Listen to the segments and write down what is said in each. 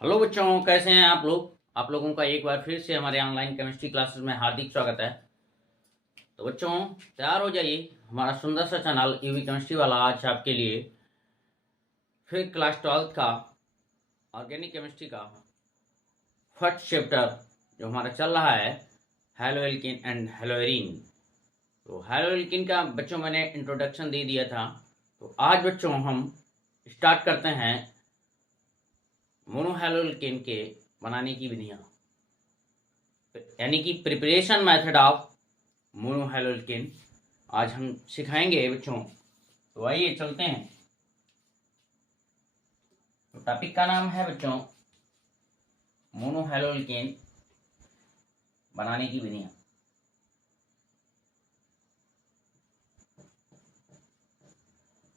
Hello बच्चों, कैसे हैं आप लोग। आप लोगों का एक बार फिर से हमारे ऑनलाइन केमिस्ट्री क्लासेस में हार्दिक स्वागत है। तो बच्चों, तैयार हो जाइए। हमारा सुंदर सा चैनल यूवी केमिस्ट्री वाला आज आपके लिए फिर क्लास 12th का ऑर्गेनिक केमिस्ट्री का फर्स्ट चैप्टर जो हमारा चल रहा है, हैलोएल्कीन एंड हैलोएरीन। तो हैलोएल्कीन का बच्चों मैंने इंट्रोडक्शन दे दिया था। तो आज बच्चों हम स्टार्ट करते हैं मोनोहैलोएल्कीन के बनाने की विधियाँ, यानी कि प्रिपरेशन मेथड ऑफ मोनोहैलोएल्कीन आज हम सिखाएंगे बच्चों। तो आइए चलते हैं। तो टॉपिक का नाम है बच्चों मोनोहैलोएल्कीन बनाने की विधियां।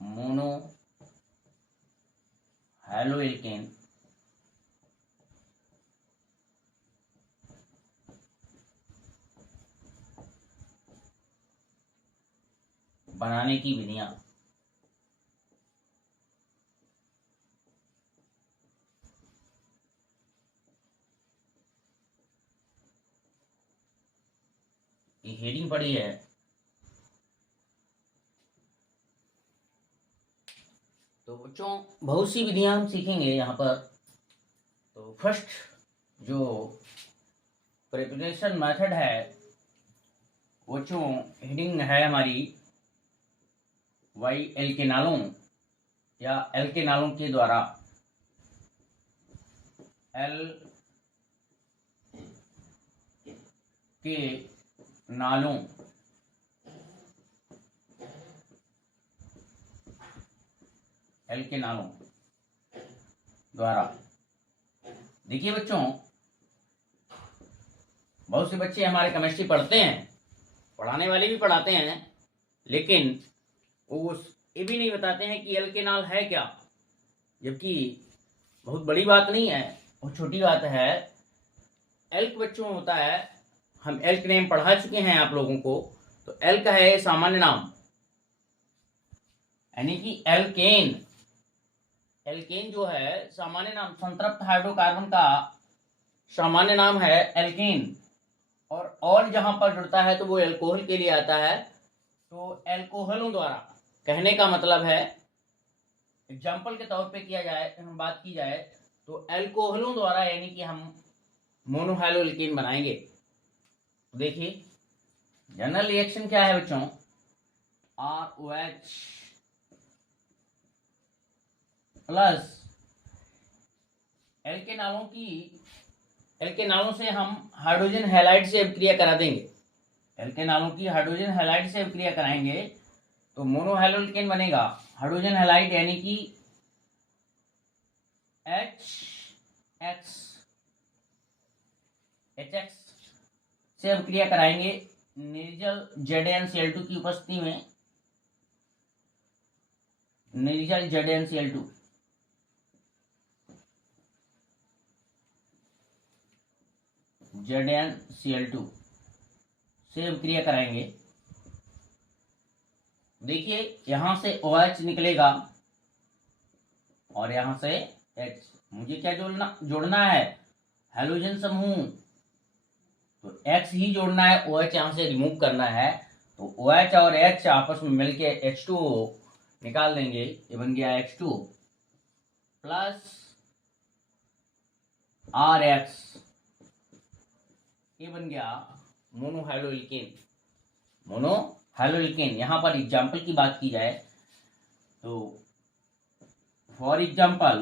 मोनोहैलोएल्कीन बनाने की विधियां। ये हेडिंग पड़ी है। तो बच्चों बहुत सी विधियां हम सीखेंगे यहाँ पर। तो फर्स्ट जो प्रिपरेशन मेथड है बच्चों, हेडिंग है हमारी वाई एल्केनालों या एल्केनालों के द्वारा एल के नालों एल्केनालों द्वारा। देखिए बच्चों, बहुत से बच्चे हमारे केमिस्ट्री पढ़ते हैं, पढ़ाने वाले भी पढ़ाते हैं, लेकिन वो ये भी नहीं बताते हैं कि एल्केनॉल है क्या। जबकि बहुत बड़ी बात नहीं है, बहुत छोटी बात है। एल्क बच्चों होता है, हम एल्क नेम पढ़ा चुके हैं आप लोगों को। तो एल्क है सामान्य नाम, यानी कि एल्केन। एल्केन जो है सामान्य नाम, संतृप्त हाइड्रोकार्बन का सामान्य नाम है एल्केन। और जहां पर जुड़ता है तो वो एल्कोहल के लिए आता है। तो एल्कोहलों द्वारा, कहने का मतलब है, एग्जाम्पल के तौर पे किया जाए, हम बात की जाए तो एल्कोहलों द्वारा, यानी कि हम मोनोहैलोएल्कीन बनाएंगे। तो देखिए जनरल रिएक्शन क्या है बच्चों, ROH प्लस एल्केनालों से हम हाइड्रोजन हैलाइड से अभिक्रिया करा देंगे। एल्केनालों की हाइड्रोजन हैलाइड से अभिक्रिया कराएंगे तो मोनोहैलोएल्केन बनेगा। हाइड्रोजन हैलाइड यानी कि HX से अभिक्रिया कराएंगे निर्जल ZnCl2 की उपस्थिति में। निर्जल ZnCl2 से अभिक्रिया कराएंगे। देखिए यहां से OH निकलेगा और यहां से H। मुझे क्या जोड़ना है, हैलोजन समूह। तो X ही जोड़ना है, OH यहां से रिमूव करना है। तो OH और H आपस में मिलके H2O निकाल देंगे। ये बन गया H2 प्लस RX, ये बन गया मोनोहैलोएल्केन। मोनोहैलोएल्केन, यहां पर एग्जाम्पल की बात की जाए तो फॉर एग्जाम्पल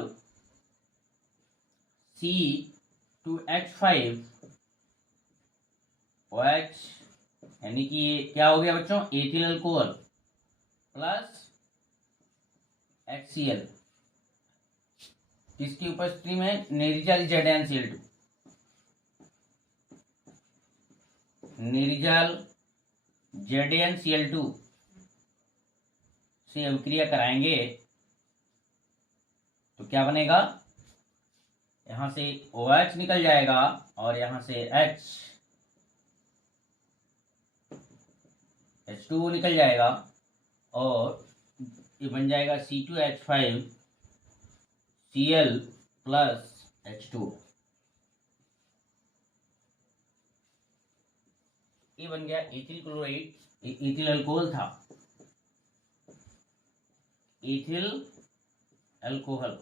C2H5 OH, यानी कि ये क्या हो गया बच्चों, एथिल अल्कोहल प्लस HCl, किसकी उपस्थिति में, निर्जल ZnCl2। निर्जल ZnCl2 से अभिक्रिया कराएंगे तो क्या बनेगा, यहां से OH निकल जाएगा और यहां से H2O निकल जाएगा और ये बन जाएगा C2H5 Cl प्लस H2O। ये बन गया इथिल क्लोराइड, इथिल अल्कोहल था, इथिल अल्कोहल,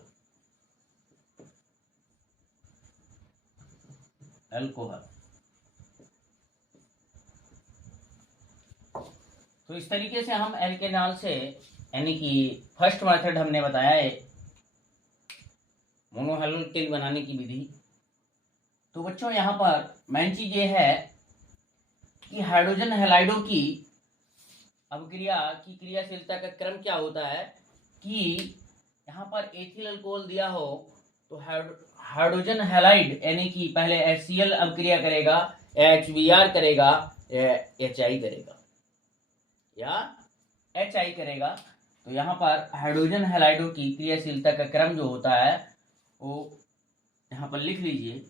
अल्कोहल। तो इस तरीके से हम एल्केनॉल से, यानी कि फर्स्ट मेथड हमने बताया है मोनोहैलोजेन बनाने की विधि। तो बच्चों यहाँ पर मेन चीज ये है कि हाइड्रोजन हैलाइडों की अभिक्रिया की क्रियाशीलता का क्रम क्या होता है कि यहाँ पर एथिल अल्कोहल दिया हो तो हाइड्रोजन हैलाइड यानी कि पहले HCl अभिक्रिया करेगा या HBr करेगा या HI करेगा या HI करेगा। तो यहाँ पर हाइड्रोजन हैलाइडों की क्रियाशीलता का क्रम जो होता है वो यहाँ पर लिख लीजिए।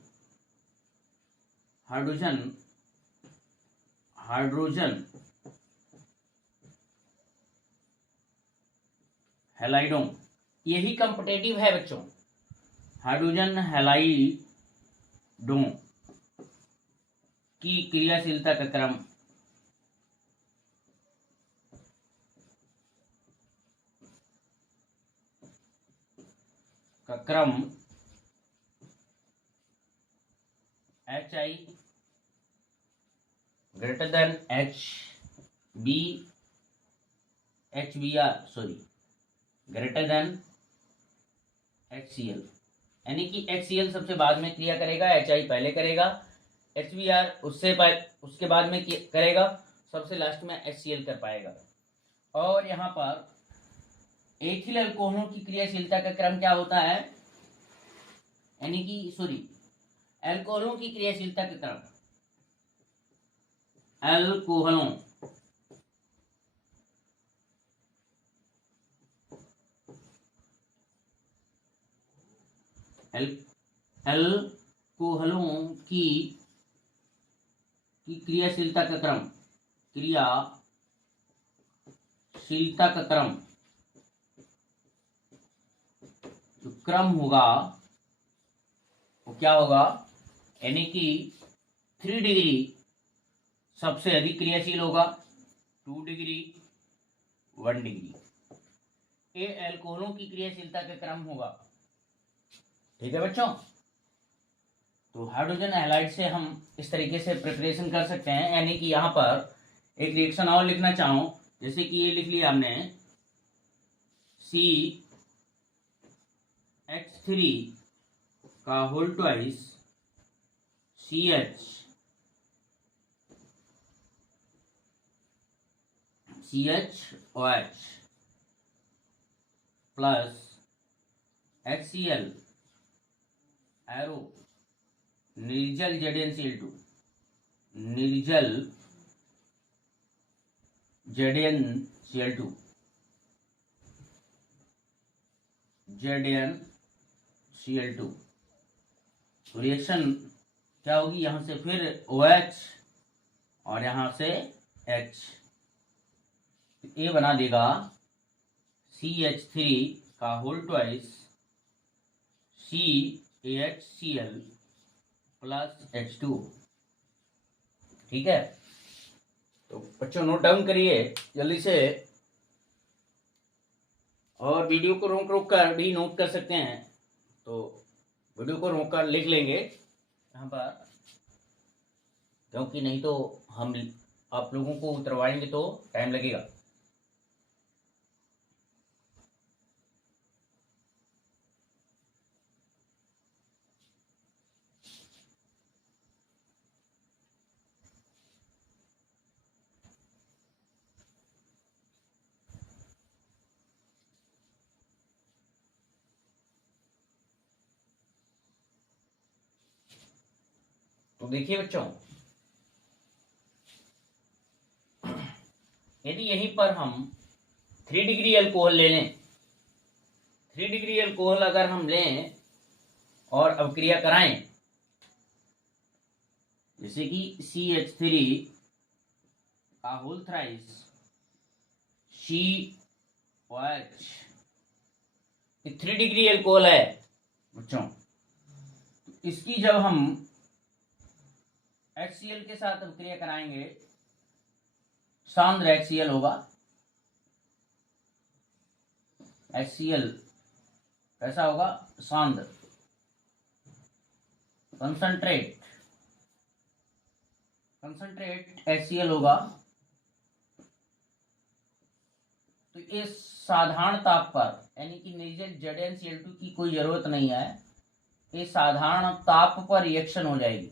हाइड्रोजन हैलाइडों, यही कॉम्पिटेटिव है बच्चों, हाइड्रोजन हैलाइडों की क्रियाशीलता का क्रम HI greater than greater than HCl, यानी कि HCl सबसे बाद में क्रिया करेगा, HI पहले करेगा, HBr उसके बाद में करेगा, सबसे लास्ट में HCl कर पाएगा। और यहाँ पर एथिल अल्कोहलों की क्रियाशीलता का क्रम क्या होता है, यानी कि अल्कोहलों की क्रियाशीलता का क्रम, अल्कोहलों की क्रियाशीलता का क्रम, जो क्रम होगा वो क्या होगा, यानी कि 3 डिग्री सबसे अधिक क्रियाशील होगा, 2 डिग्री, 1 डिग्री, ये अल्कोहलों की क्रियाशीलता का क्रम होगा। ठीक है बच्चों। तो हाइड्रोजन हैलाइड से हम इस तरीके से प्रिपरेशन कर सकते हैं, यानी कि यहाँ पर एक रिएक्शन और लिखना चाहूँ, जैसे कि ये लिख लिया हमने CH3 का whole twice CHOH plus HCl arrow निर्जल ZnCl2, तो रिएक्शन क्या होगी, यहाँ से फिर OH और यहाँ से H, ये बना देगा CH3 का whole twice CaHCl plus H2O। ठीक है, तो बच्चों नोट डाउन करिए जल्दी से, और वीडियो को रोक कर भी नोट कर सकते हैं, तो वीडियो को रोक कर लिख लेंगे यहाँ पर, क्योंकि नहीं तो हम आप लोगों को उतरवाएंगे तो टाइम लगेगा। तो देखिए बच्चों, यदि यहीं पर हम 3 डिग्री अल्कोहल ले लें, 3 डिग्री अल्कोहल अगर हम लें और अभिक्रिया कराएं, जैसे कि CH3 का whole thrice COH, 3 degree alcohol है बच्चों, इसकी जब हम HCl के साथ अभिक्रिया कराएंगे, सांद्र HCl होगा। HCl कैसा होगा? सांद्र। कंसंट्रेट HCl होगा। तो इस साधारण ताप पर, यानी कि नेचुरल ZnCl2 की कोई जरूरत नहीं है, ये साधारण ताप पर रिएक्शन हो जाएगी,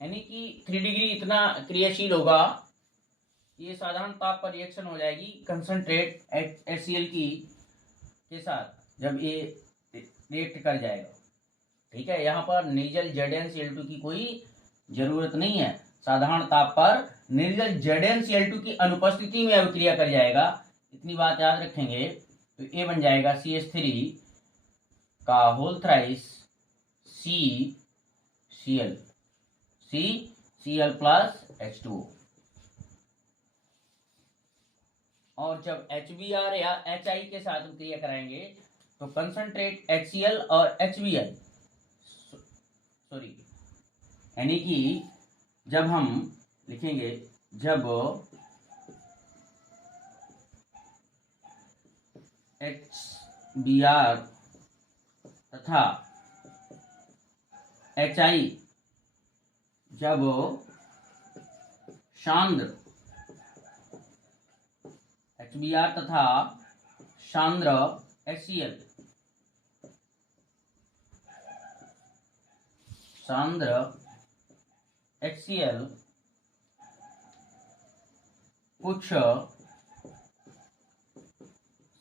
यानी कि 3 डिग्री इतना क्रियाशील होगा, ये साधारण ताप पर रिएक्शन हो जाएगी कंसंट्रेट HCl की के साथ जब ये रिएक्ट कर जाएगा। ठीक है, यहाँ पर निर्जल ZnCl2 की कोई जरूरत नहीं है, साधारण ताप पर निर्जल ZnCl2 की अनुपस्थिति में अभिक्रिया कर जाएगा। इतनी बात याद रखेंगे तो ये बन जाएगा CH3 का whole thrice CCl plus H2O। और जब HBr या HI के साथ अभिक्रिया कराएंगे तो कंसंट्रेट HCl और HBl, सॉरी, यानी कि जब हम लिखेंगे, जब HBr तथा HI जब सांद्र, HBr तथा सांद्र HCl, सांद्र HCl कुछ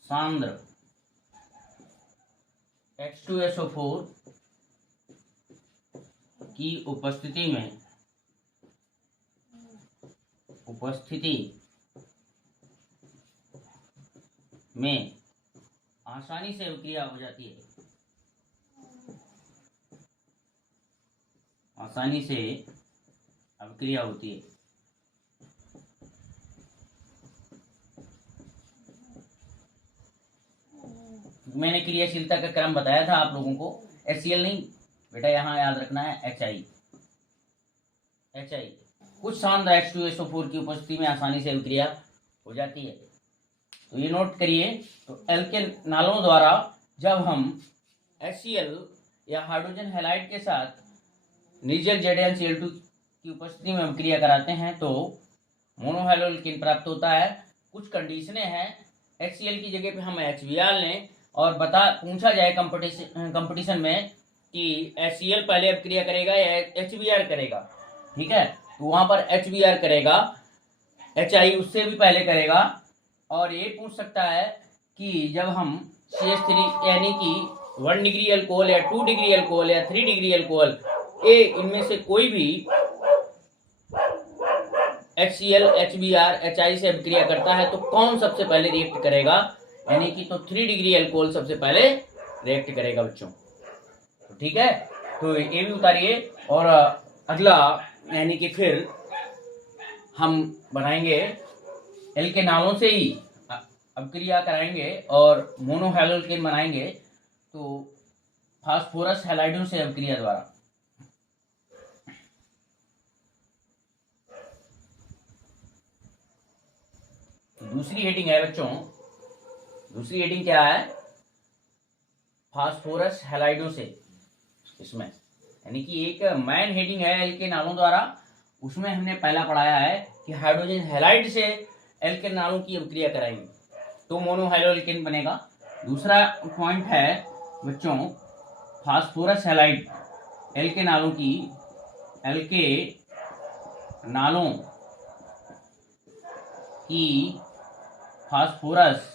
सांद्र H2SO4 की उपस्थिति में आसानी से अभिक्रिया हो जाती है, आसानी से अभिक्रिया होती है। मैंने क्रियाशीलता का क्रम बताया था आप लोगों को, HCl नहीं बेटा, यहाँ याद रखना है HI कुछ सांद्र H2SO4 की उपस्थिति में आसानी से अभिक्रिया हो जाती है। तो ये नोट करिए। तो एल्केन नालों द्वारा जब हम HCl या हाइड्रोजन हैलाइड के साथ निर्जल ZnCl2 की उपस्थिति में अभिक्रिया कराते हैं तो मोनोहैलोअल्केन प्राप्त होता है। कुछ कंडीशनें हैं, HCl की जगह पे हम HBr लें और पूछा जाए कंपटीशन में कि HCl पहले अभिक्रिया करेगा या HBr करेगा, ठीक है, तो वहां पर HBr करेगा, HI उससे भी पहले करेगा। और ये पूछ सकता है कि जब हम CH3 यानी कि 1 डिग्री अल्कोहल या 2 डिग्री अल्कोहल या 3 डिग्री अल्कोहल, ये इनमें से कोई भी HCl, HBr, HI से अभिक्रिया करता है तो कौन सबसे पहले रिएक्ट करेगा, यानी कि तो 3 डिग्री अल्कोहल सबसे पहले रिएक्ट करेगा बच्चों। ठीक है, तो ये भी उतारिए। और अगला यानी कि फिर हम बनाएंगे एल्केनालों से ही अभिक्रिया कराएंगे और मोनोहैलोअल्केन बनाएंगे, तो फास्फोरस हैलाइडों से अभिक्रिया द्वारा। दूसरी हेडिंग है बच्चों, दूसरी हेडिंग क्या है? फास्फोरस हैलाइडों से। इसमें यानी कि एक मेन हेडिंग है एल्केनालों द्वारा, उसमें हमने पहला पढ़ाया है कि हाइड्रोजन हैलाइड से एल्केनालों की अभिक्रिया कराएंगे तो मोनोहैलोअल्केन बनेगा। दूसरा पॉइंट है बच्चों फास्फोरस हैलाइड एल्केनालों की फास्फोरस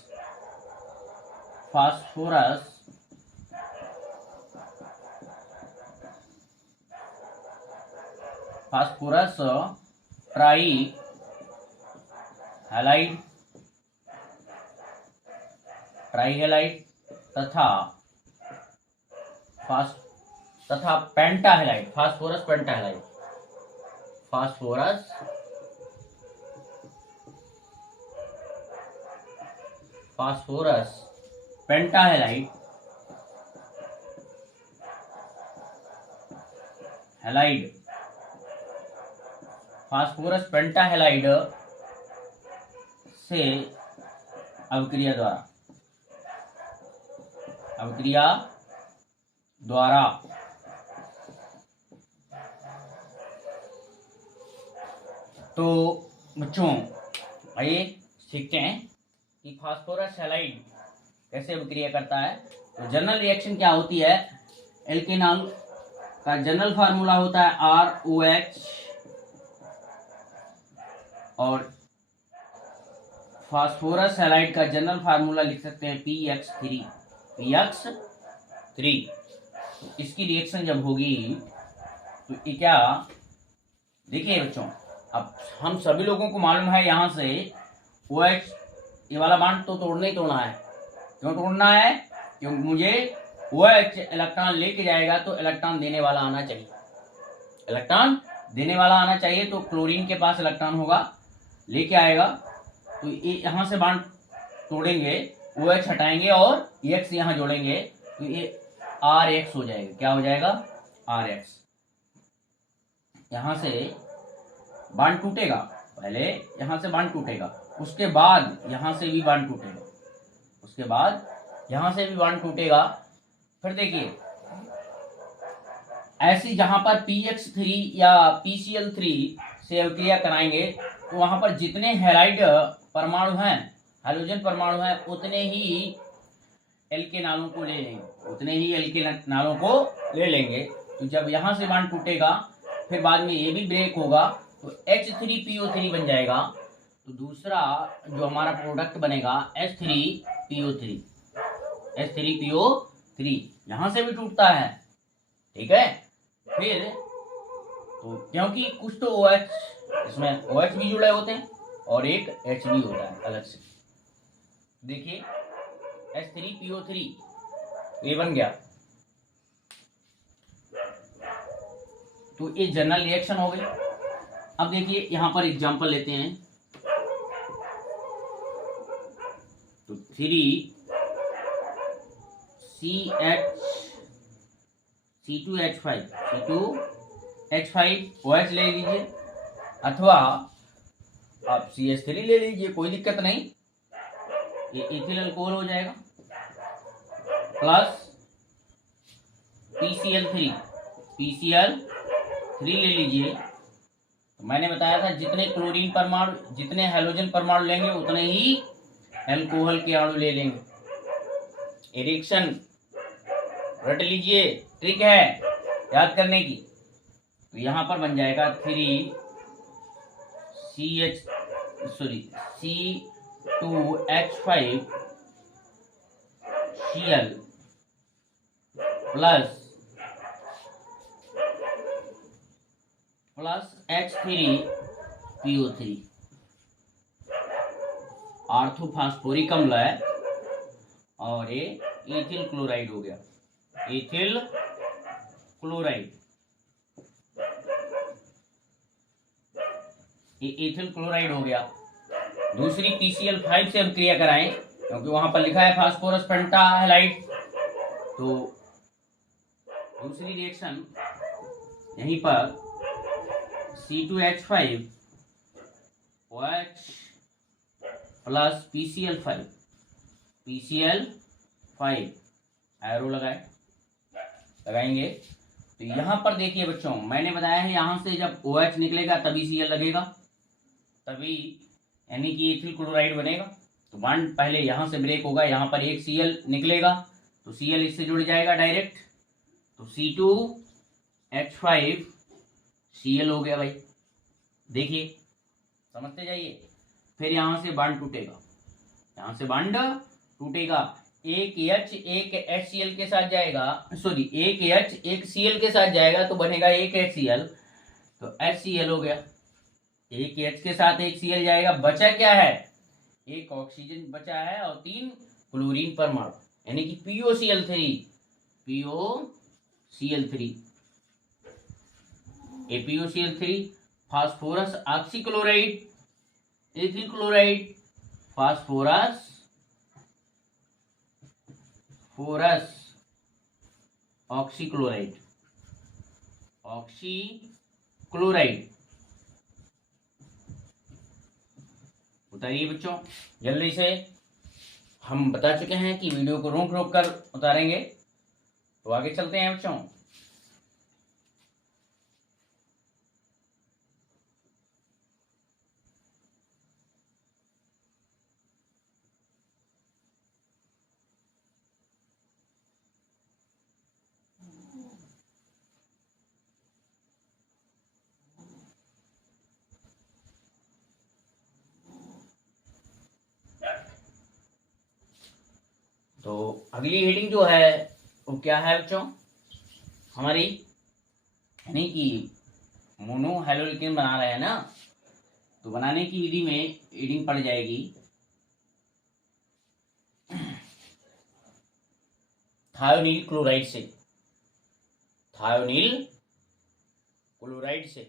ट्राइहैलाइड तथा पेंटाहैलाइड, फास्फोरस पेंटाहैलाइड हैलाइड, फास्फोरस पेंटाहेलाइड से अभिक्रिया द्वारा तो बच्चों आइए सीखते हैं कि फास्फोरस हैलाइड कैसे अभिक्रिया करता है। तो जनरल रिएक्शन क्या होती है, एल्केनॉल का जनरल फार्मूला होता है ROH और फास्फोरस हैलाइड का जनरल फार्मूला लिख सकते हैं PX3। तो इसकी रिएक्शन जब होगी तो ये क्या, देखिए बच्चों, अब हम सभी लोगों को मालूम है यहाँ से OH ये वाला बॉन्ड तो तोड़ना ही तोड़ना है। क्यों तोड़ना है, क्योंकि मुझे OH इलेक्ट्रॉन लेके जाएगा तो इलेक्ट्रॉन देने वाला आना चाहिए, इलेक्ट्रॉन देने वाला आना चाहिए। तो क्लोरीन के पास इलेक्ट्रॉन होगा, लेके आएगा, तो ये यहाँ से बॉन्ड तोड़ेंगे, OH हटाएंगे और X यहाँ जोड़ेंगे, तो ये RH हो जाएगा। क्या हो जाएगा, RH। यहाँ से बॉन्ड टूटेगा, पहले यहाँ से बॉन्ड टूटेगा, उसके बाद यहाँ से भी बॉन्ड टूटेगा, उसके बाद यहाँ से भी बॉन्ड टूटेगा। फिर देखिए ऐसी जहां पर PX3 या PCl3 से अभिक्रिया कराएंगे तो वहां पर जितने हैलाइड परमाणु हैं, हाइड्रोजन परमाणु हैं, उतने ही एल्केनॉलों को ले लेंगे, उतने ही एल्केनॉलों को ले लेंगे। तो जब यहाँ से बॉन्ड टूटेगा फिर बाद में ये भी ब्रेक होगा तो H3PO3 बन जाएगा। तो दूसरा जो हमारा प्रोडक्ट बनेगा H3PO3 यहाँ से भी टूटता है, ठीक है। फिर तो क्योंकि कुछ तो OH, इसमें OH भी जुड़े होते हैं और एक H भी होता है अलग से। देखिए H3PO3 ये बन गया। तो ये जनरल रिएक्शन हो गई। अब देखिए यहाँ पर एग्जांपल लेते हैं। तो 3C2H5 OH ले लीजिए, अथवा आप CH3 ले लीजिए, कोई दिक्कत नहीं, ये इथिल अल्कोहल हो जाएगा, प्लस PCl3 ले लीजिए। तो मैंने बताया था जितने क्लोरीन परमाणु, जितने हैलोजन परमाणु लेंगे उतने ही अल्कोहल के अणु ले लेंगे। रिएक्शन रट लीजिए, ट्रिक है याद करने की। तो यहां पर बन जाएगा C2H5Cl प्लस H3PO3 ऑर्थोफॉस्फोरिक अम्ल है और ये इथिल क्लोराइड हो गया, इथिल क्लोराइड। ये इथिल क्लोराइड हो गया। दूसरी PCl5 से हम क्रिया कराएं क्योंकि वहां पर लिखा है फास्फोरस पेंटाहेलाइड। तो दूसरी रिएक्शन यहीं पर C2H5OH प्लस PCl5 एरो लगाएंगे। तो यहां पर देखिए बच्चों, मैंने बताया है यहां से जब OH निकलेगा तभी Cl लगेगा, तभी यानी कि इथिल क्लोराइड बनेगा। तो बॉन्ड पहले यहां से ब्रेक होगा, यहां पर एक Cl निकलेगा तो Cl इससे जुड़ जाएगा डायरेक्ट, तो C2H5Cl हो गया भाई। देखिए समझते जाइए। फिर यहां से बॉन्ड टूटेगा, यहां से बॉन्ड टूटेगा, एक H एक HCl के साथ जाएगा, सॉरी एक H एक Cl के साथ जाएगा तो बनेगा एक HCl, तो HCl हो गया। एक H के साथ एक Cl जाएगा, बचा क्या है, एक ऑक्सीजन बचा है और 3 क्लोरीन परमाणु, यानी कि POCl3 POCl3 phosphorus oxychloride, ethyl chloride, phosphorus oxychloride oxy chloride. उतारिए बच्चों जल्दी से। हम बता चुके हैं कि वीडियो को रोक रोक कर उतारेंगे, तो आगे चलते हैं बच्चों। तो अगली हेडिंग जो है वो क्या है बच्चों हमारी, यानी कि मोनो हेलोल्केन बना रहे हैं ना, तो बनाने की विधि में हेडिंग पड़ जाएगी थायोनील क्लोराइड से। थायोनील क्लोराइड से,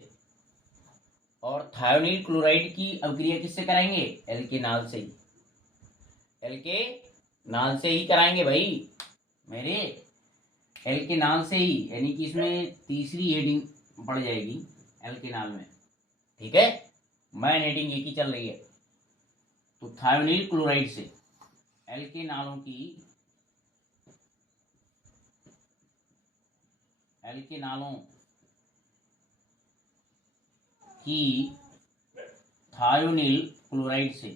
और थायोनील क्लोराइड की अभिक्रिया किससे कराएंगे? एल्केनॉल से ही। एल्केनॉल से ही कराएंगे भाई मेरे, एल्केनॉल से ही, यानी कि इसमें तीसरी हेडिंग पड़ जाएगी एल्केनॉल में। ठीक है, मेन हेडिंग एक ही चल रही है। तो थायोनील क्लोराइड से एल्केनॉलों की, एल्केनॉलों की थायोनील क्लोराइड से,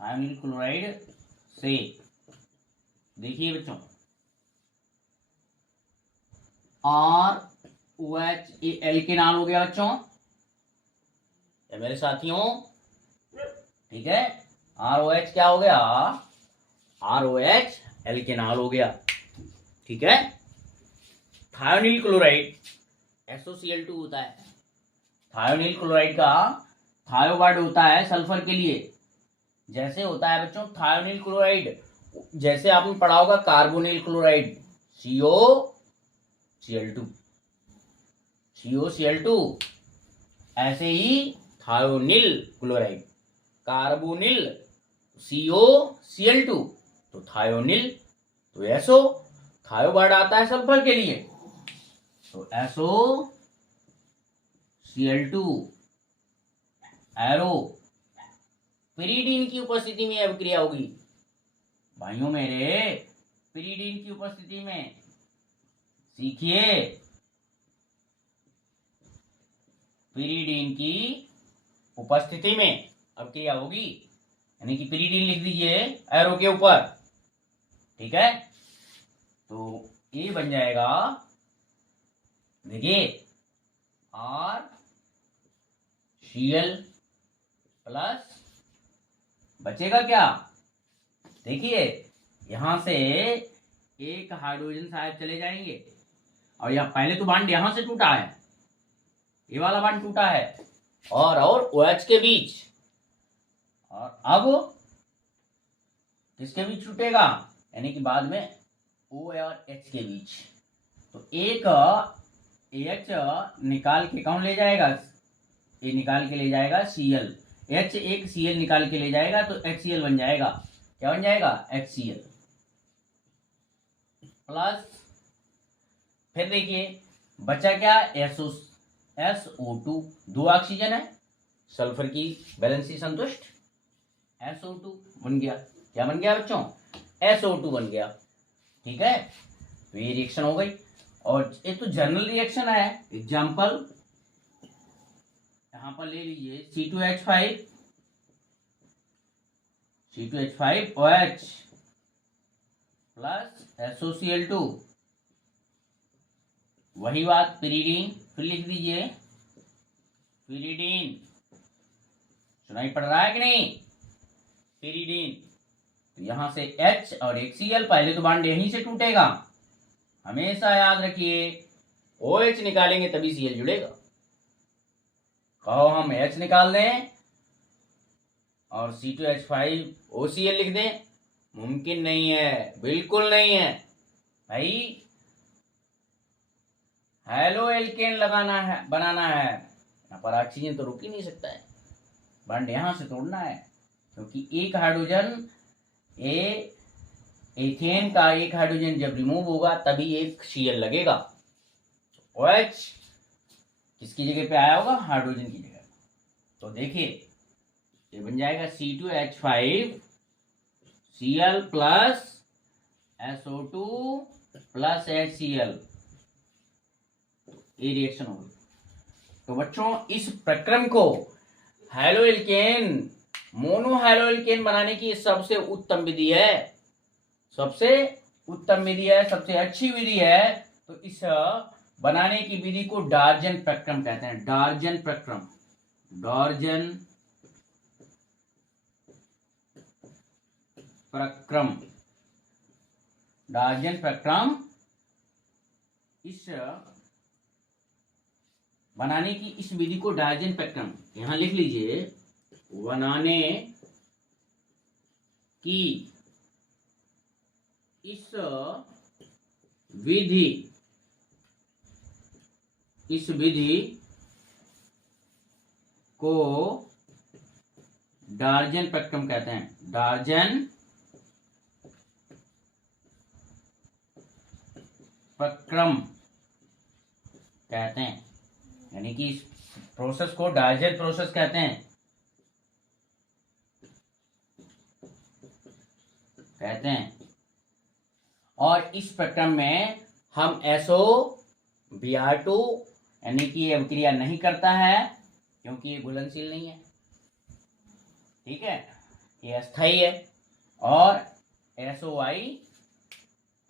थायोनील क्लोराइड से, देखिए बच्चों ROH एल्केनॉल हो गया बच्चों, ये मेरे साथियों। ठीक है, ROH क्या हो गया? ROH एल्केनॉल हो गया। ठीक है, थायोनील क्लोराइड SOCl2 होता है। थायोनील क्लोराइड का थायो वर्ड होता है सल्फर के लिए, जैसे होता है बच्चों थायोनील क्लोराइड, जैसे आपने पढ़ा होगा कार्बोनिल क्लोराइड COCl2, ऐसे ही थायोनील क्लोराइड कार्बोनिल COCl2, तो थायोनिल, तो एसो, थायो वर्ड आता है सल्फर के लिए, तो SOCl2 एरो पिरीडीन की उपस्थिति में अभिक्रिया होगी भाइयों मेरे, पिरीडीन की उपस्थिति में। सीखिए, पिरीडीन की उपस्थिति में अभिक्रिया होगी, यानी कि पिरीडीन लिख दीजिए एरो के ऊपर। ठीक है, तो ये बन जाएगा, देखिए RCl प्लस बचेगा क्या? देखिए यहां से एक हाइड्रोजन शायद चले जाएंगे, और यह पहले तो बांड यहां से टूटा है, ये वाला बांड टूटा है और OH के बीच, और अब किसके बीच टूटेगा? यानी कि बाद में O और H के बीच। तो एक AH निकाल के कौन ले जाएगा? ये निकाल के ले जाएगा Cl, H एक Cl निकाल के ले जाएगा, तो HCl बन जाएगा। क्या बन जाएगा? HCl प्लस, फिर देखिए बचा क्या? SO2, दो ऑक्सीजन है, सल्फर की वैलेंसी संतुष्ट, SO2 बन गया। क्या बन गया बच्चों? SO2 बन गया। ठीक है, तो ये रिएक्शन हो गई, और ये तो जनरल रिएक्शन है। एग्जाम्पल यहां पर ले लीजिए C2H5OH प्लस SOCl2, वही बात पिरीडीन, फिर लिख दीजिए पिरीडीन, सुनाई पड़ रहा है कि नहीं? पिरीडीन, तो यहां से H और एक Cl, पहले तो बांड यहीं से टूटेगा, हमेशा याद रखिए OH निकालेंगे तभी Cl जुड़ेगा। कहो हम H निकाल दें और C2H5OCl लिख दें, मुमकिन नहीं है, बिल्कुल नहीं है भाई। हेलो एल्केन लगाना है, बनाना है, यहाँ पर ऑक्सीजन तो रुक ही नहीं सकता है, बॉन्ड यहां से तोड़ना है, क्योंकि एक हाइड्रोजन ए एथेन का एक हाइड्रोजन जब रिमूव होगा तभी एक Cl लगेगा। OH किसकी जगह पे आया होगा? हाइड्रोजन की जगह। तो देखिए ये बन जाएगा C2H5 Cl plus SO2 plus HCl। ये रिएक्शन होगी। तो बच्चों इस प्रक्रम को हैलोएल्केन, मोनोहैलोएल्केन बनाने की सबसे उत्तम विधि है, सबसे उत्तम विधि है, सबसे अच्छी विधि है। तो इस बनाने की विधि को डार्जन प्रक्रम कहते हैं। डार्जन प्रक्रम, डार्जन प्रक्रम, डार्जन प्रक्रम। इस बनाने की इस विधि को डार्जन प्रक्रम, यहां लिख लीजिए, बनाने की इस विधि, इस विधि को डार्जन प्रक्रम कहते हैं। डार्जन प्रक्रम कहते हैं, यानी कि इस प्रोसेस को डार्जन प्रोसेस कहते हैं, कहते हैं। और इस प्रक्रम में हम SO-Br2 यानी कि अभिक्रिया नहीं करता है क्योंकि ये घुलनशील नहीं है, ठीक है, ये अस्थायी है। और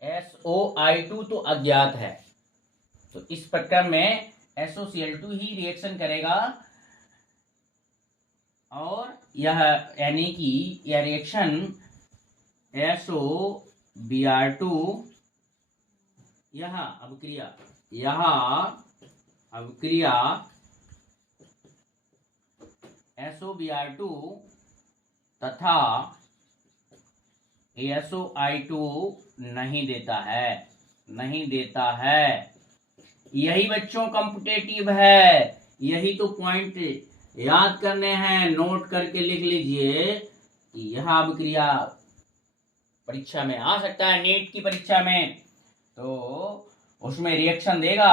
SOI2 तो अज्ञात है। तो इस प्रक्रम में SOCl2 ही रिएक्शन करेगा और यह यानी कि यह रिएक्शन SOBr2 यह अभिक्रिया SOBr2 तथा SOI2 नहीं देता है, नहीं देता है। यही बच्चों कॉम्पिटेटिव है, यही तो पॉइंट याद करने हैं, नोट करके लिख लीजिए कि यह अभिक्रिया परीक्षा में आ सकता है, नीट की परीक्षा में। तो उसमें रिएक्शन देगा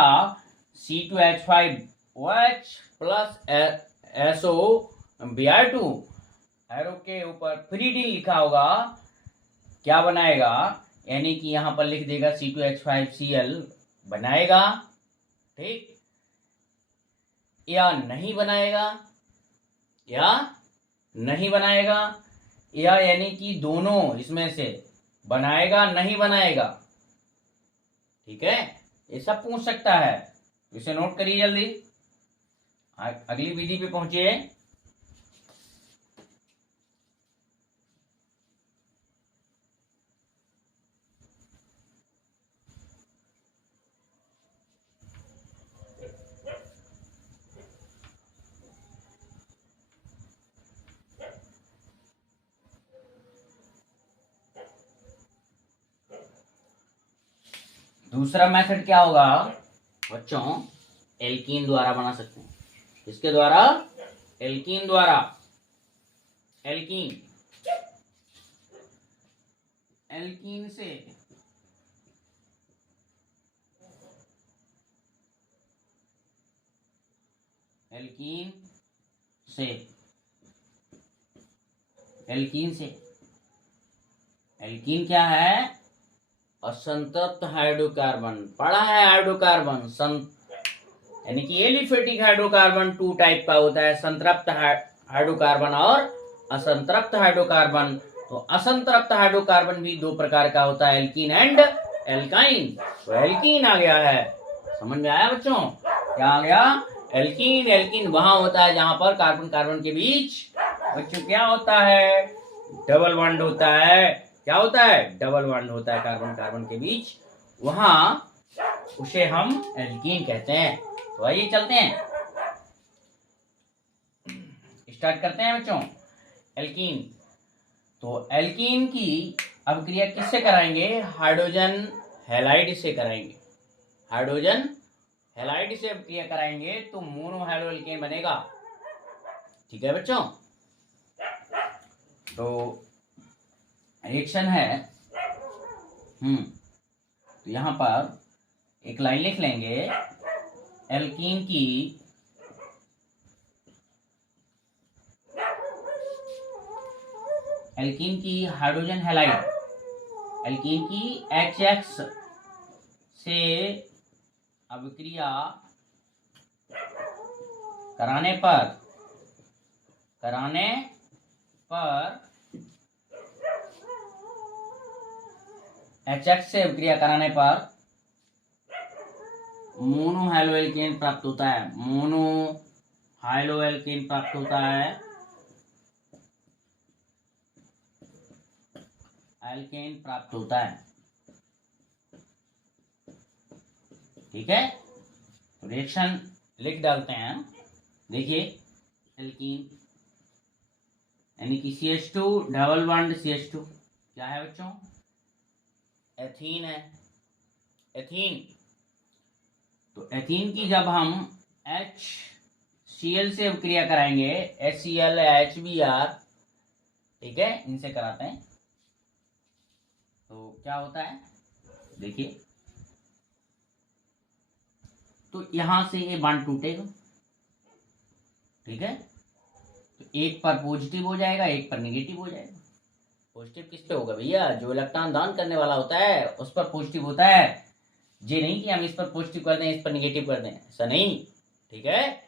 C2H5OH प्लस SOBr2, एरो के ऊपर फ्री डी लिखा होगा, क्या बनाएगा, यानी कि यहां पर लिख देगा C2H5Cl बनाएगा, ठीक, या नहीं बनाएगा, या नहीं बनाएगा, या यानी कि दोनों इसमें से बनाएगा नहीं बनाएगा, ठीक है, ये सब पूछ सकता है। इसे नोट करिए जल्दी, अगली विधि पे पहुंचिए। दूसरा मेथड क्या होगा बच्चों? एल्कीन द्वारा बना सकते हैं। किसके द्वारा? एल्कीन द्वारा। एल्कीन, एल्कीन से एल्कीन से एल्कीन से एल्कीन क्या है? असंतृप्त हाइड्रोकार्बन। पढ़ा है हाइड्रोकार्बन, यानी कि एलिफेटिक हाइड्रोकार्बन 2 टाइप का होता है, संतृप्त हाइड्रोकार्बन और असंतृप्त हाइड्रोकार्बन। तो असंतृप्त हाइड्रोकार्बन भी 2 प्रकार का होता है, एल्कीन एंड एल्काइन। तो एल्कीन आ गया है, समझ में आया बच्चों? क्या आ गया? एल्कीन। एल्कीन वहां होता है जहां पर कार्बन कार्बन के बीच बच्चों क्या होता है? डबल बॉन्ड होता है। क्या होता है? डबल बॉन्ड होता है कार्बन कार्बन के बीच, वहां उसे हम एल्कीन कहते हैं। तो आइए चलते हैं, स्टार्ट करते हैं बच्चों। एल्कीन, तो एल्कीन की अभिक्रिया किससे कराएंगे? हाइड्रोजन हैलाइड से कराएंगे। हाइड्रोजन हैलाइड से अभिक्रिया कराएंगे तो मोनोहैलोएल्केन बनेगा, ठीक है बच्चों? तो रिएक्शन है। तो यहाँ पर एक लाइन लिख लेंगे, एल्कीन की हाइड्रोजन हैलाइड, एल्कीन की HX से अभिक्रिया कराने पर HX से अभिक्रिया कराने पर मोनो हाइलोएल्केन प्राप्त होता है। मोनो हाइलोएल्केन प्राप्त होता है, एल्केन प्राप्त होता है। ठीक है, तो रिएक्शन लिख डालते हैं। देखिए, एल्कीन यानी कि CH2 डबल बॉन्ड CH2 क्या है बच्चों? एथीन है, एथीन। तो एथीन की जब हम HCl से अभिक्रिया कराएंगे, HCl या HBr, ठीक है, इनसे कराते हैं, तो क्या होता है? देखिए, तो यहां से ये बॉन्ड टूटेगा। ठीक है, तो एक पर पॉजिटिव हो जाएगा, एक पर नेगेटिव हो जाएगा। पॉजिटिव किस पे होगा भैया? जो इलेक्ट्रॉन दान करने वाला होता है उस पर पॉजिटिव होता है। ये नहीं कि हम इस पर पॉजिटिव कर दें, इस पर नेगेटिव कर दें, ऐसा नहीं। ठीक है,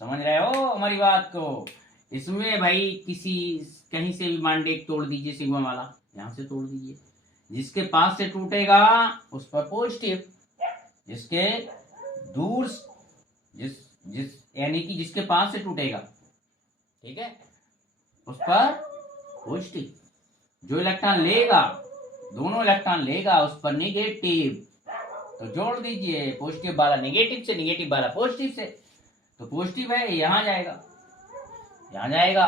समझ रहे हो हमारी बात को? इसमें भाई कहीं से भी बॉन्ड एक तोड़ दीजिए, सिग्मा वाला यहां से तोड़ दीजिए, जिसके पास से टूटेगा उस पर पॉजिटिव, जिसके दूर यानी कि जिसके पास से टूटेगा, ठीक है, उस पर पॉजिटिव। जो इलेक्ट्रॉन लेगा, दोनों इलेक्ट्रॉन लेगा, उस पर नेगेटिव। तो जोड़ दीजिए, पॉजिटिव वाला नेगेटिव से, नेगेटिव वाला पॉजिटिव से। तो पॉजिटिव है, यहां जाएगा, यहां जाएगा,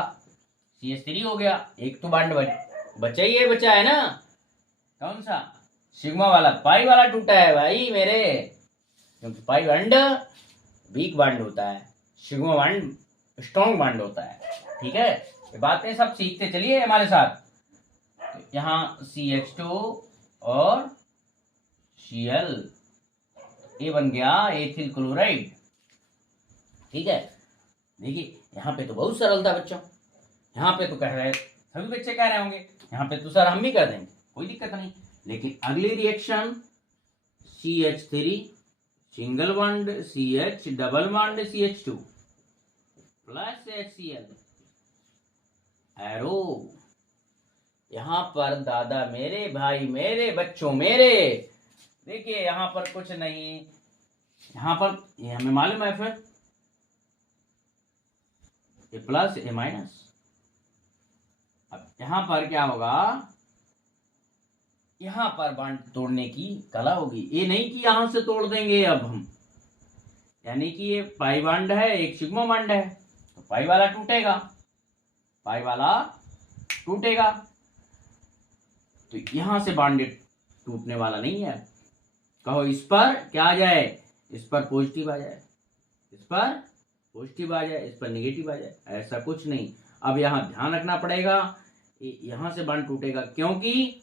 CH3 हो गया। एक तो बॉन्ड बचा ही है, बचा है ना, कौन सा? सिग्मा वाला, पाई वाला टूटा है भाई मेरे, क्योंकि पाई बॉन्ड वीक बॉन्ड होता है, सिग्मा बॉन्ड स्ट्रॉन्ग बॉन्ड होता है। ठीक है, ये बातें सब सीखते चलिए हमारे साथ। तो यहाँ CH2 और Cl, ये बन गया एथिल क्लोराइड। ठीक है, देखिए यहाँ पे तो बहुत सरल था बच्चों। यहाँ पे तो कह रहे, सभी बच्चे कह रहे होंगे यहाँ पे तो सर हम भी कर देंगे, कोई दिक्कत नहीं। लेकिन अगली reaction CH3 single bond CH double bond CH2 plus HCl arrow. यहां पर दादा मेरे, भाई मेरे, बच्चों मेरे, देखिए यहां पर कुछ नहीं, यहां पर ये हमें मालूम है, फिर ये प्लस ये माइनस। अब यहां पर क्या होगा? यहां पर बॉन्ड तोड़ने की कला होगी। ये नहीं कि यहां से तोड़ देंगे अब हम, यानी कि ये पाई बॉन्ड है, एक सिग्मा बॉन्ड है, तो पाई वाला टूटेगा, पाई वाला टूटेगा। तो यहां से बॉन्ड टूटने वाला नहीं है। कहो इस पर क्या आ जाए? इस पर पॉजिटिव आ जाए, इस पर पॉजिटिव आ जाए, इस पर नेगेटिव आ जाए, ऐसा कुछ नहीं। अब यहां ध्यान रखना पड़ेगा, यहां से बॉन्ड टूटेगा क्योंकि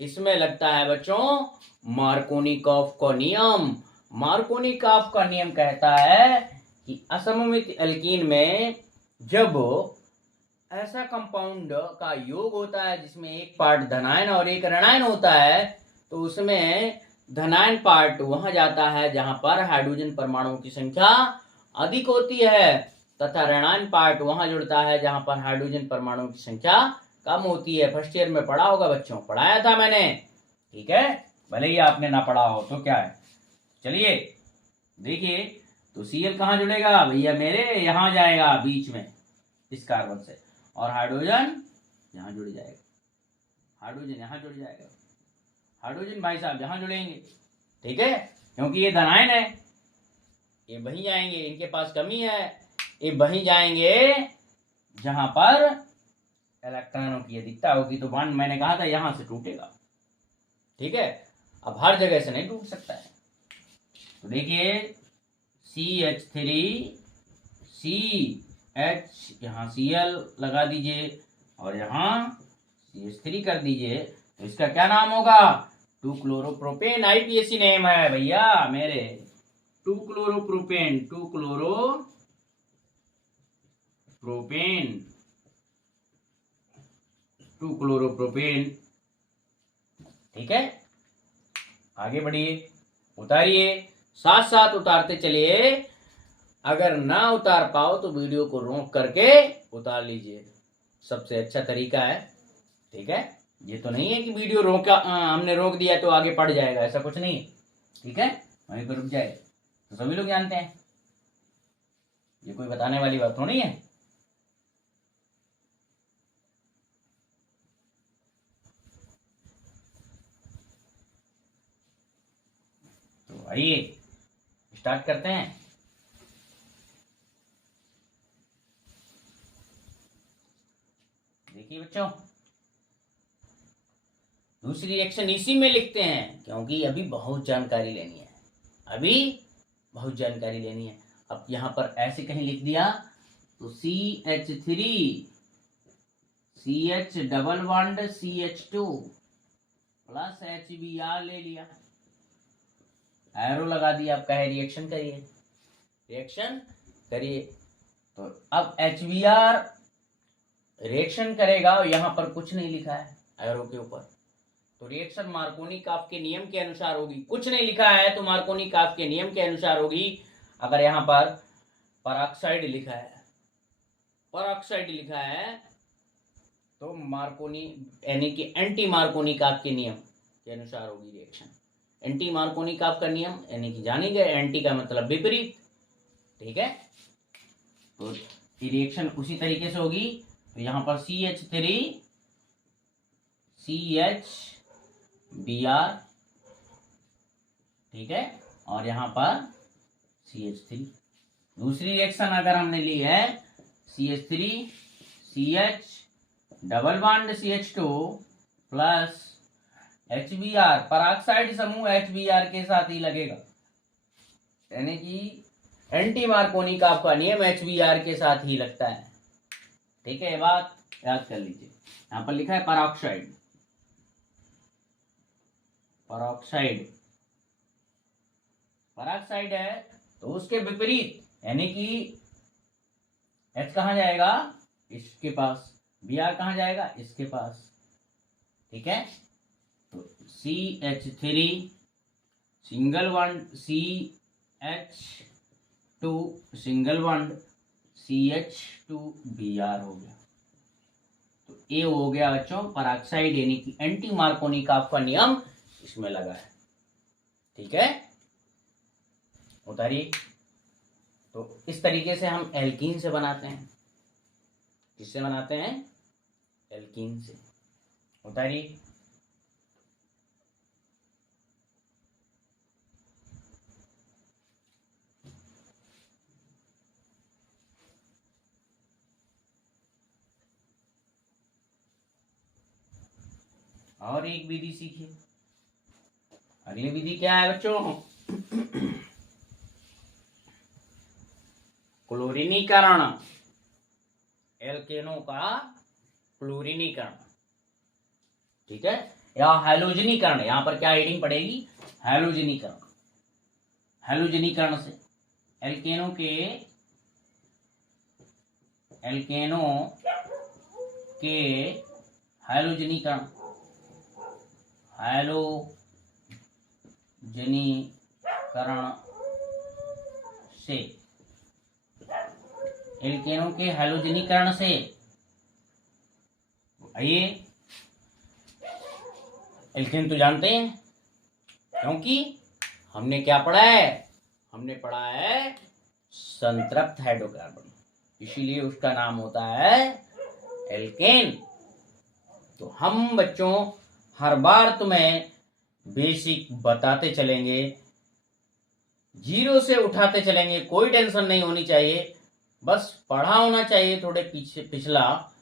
इसमें लगता है बच्चों मार्कोनिकॉफ का नियम। मार्कोनिकॉफ का नियम कहता है कि असममित एल्कीन में जब ऐसा कंपाउंड का योग होता है जिसमें एक पार्ट धनायन और एक ऋणायन होता है, तो उसमें धनायन पार्ट वहां जाता है जहां पर हाइड्रोजन परमाणुओं की संख्या अधिक होती है, तथा ऋणायन पार्ट वहां जुड़ता है जहां पर हाइड्रोजन परमाणुओं की संख्या कम होती है। फर्स्ट ईयर में पढ़ा होगा बच्चों, पढ़ाया था मैंने। ठीक है, भले ही आपने ना पढ़ा हो तो क्या है। चलिए देखिए, तो Cl कहाँ जुड़ेगा भैया मेरे? यहां जाएगा बीच में इस कार्बन से, और हाइड्रोजन यहां जुड़ जाएगा, हाइड्रोजन यहां जुड़ जाएगा, हाइड्रोजन भाई साहब यहां जुड़ेंगे। ठीक है, क्योंकि ये धनायन है, ये वहीं जाएंगे, इनके पास कमी है, ये वहीं जाएंगे जहां पर इलेक्ट्रॉनों की अधिकता होगी। तो बॉन्ड मैंने कहा था यहां से टूटेगा। ठीक है, अब हर जगह से नहीं टूट सकता है। तो देखिए CH3 CH, यहाँ Cl लगा दीजिए, और यहाँ CH3 कर दीजिए तो इसका क्या नाम होगा? 2 क्लोरोप्रोपेन। IPSC नेम है भैया मेरे, 2 क्लोरोप्रोपेन, 2 क्लोरोप्रोपेन, 2 क्लोरोप्रोपेन। ठीक है, आगे बढ़िए, उतारिए, साथ साथ उतारते चलिए। अगर ना उतार पाओ तो वीडियो को रोक करके उतार लीजिए, सबसे अच्छा तरीका है। ठीक है, ये तो नहीं है कि वीडियो हमने रोक दिया तो आगे पढ़ जाएगा, ऐसा कुछ नहीं है। ठीक है, वहीं पर रुक जाए तो सभी लोग जानते हैं, ये कोई बताने वाली बात तो नहीं है। तो आइए स्टार्ट करते हैं। देखिए बच्चों, दूसरी रिएक्शन इसी में लिखते हैं क्योंकि अभी बहुत जानकारी लेनी है, अभी बहुत जानकारी लेनी है। अब यहां पर ऐसे कहीं लिख दिया तो CH3 CH double bond CH2 plus HBr ले लिया, एरो लगा दिया। अब कहे रिएक्शन करिए, रिएक्शन करिए। तो अब HBr रिएक्शन करेगा और यहां पर कुछ नहीं लिखा है एरो के ऊपर, तो रिएक्शन मार्कोनी-काफ के नियम के अनुसार होगी। कुछ नहीं लिखा है तो मार्कोनी-काफ के नियम के अनुसार होगी। अगर यहां पर परऑक्साइड लिखा है, परऑक्साइड लिखा है तो मार्कोनी यानी कि एंटी मार्कोनी-काफ के नियम के अनुसार होगी रिएक्शन। एंटी मार्कोनी-काफ का नियम यानी कि जानी गए, एंटी का मतलब विपरीत। ठीक है, तो रिएक्शन उसी तरीके से होगी। तो यहां पर CH3 CHBr, ठीक है, और यहां पर CH3। दूसरी रिएक्शन अगर हमने ली है CH3 CH double bond CH2 plus HBr, peroxide समूह HBr के साथ ही लगेगा, यानी कि एंटी मार्कोनी-काफ का नियम HBr के साथ ही लगता है। ठीक है, ये बात याद कर लीजिए। यहां पर लिखा है पराक्साइड, पराक्साइड, पराक्साइड है तो उसके विपरीत यानी कि H कहां जाएगा? इसके पास। Br कहां जाएगा? इसके पास। ठीक है, तो CH3 single bond CH2 single bond CH2Br हो गया। तो ये हो गया बच्चों पराक्साइड यानी कि एंटी मार्कोनी-काफ का नियम इसमें लगा है। ठीक है, उतारिए। तो इस तरीके से हम एल्कीन से बनाते हैं। किससे बनाते हैं? एल्कीन से। उतारिए। और एक विधि सीखिए। अगली विधि क्या है बच्चों? क्लोरीनीकरण, एल्केनों का क्लोरीनीकरण। ठीक है, या हैलोजनीकरण। यहां पर क्या हेडिंग पड़ेगी? हैलोजनीकरण। हैलोजनीकरण से एल्केनों के हैलोजनीकरण, हैलोजनीकरण से, एल्केनों के हैलोजनीकरण से। आइए, एल्केन तो जानते हैं क्योंकि हमने क्या पढ़ा है? हमने पढ़ा है संतृप्त हाइड्रोकार्बन, इसीलिए उसका नाम होता है एल्केन। तो हम बच्चों हर बार तुम्हें बेसिक बताते चलेंगे, जीरो से उठाते चलेंगे, कोई टेंशन नहीं होनी चाहिए, बस पढ़ा होना चाहिए। थोड़े पीछे पिछला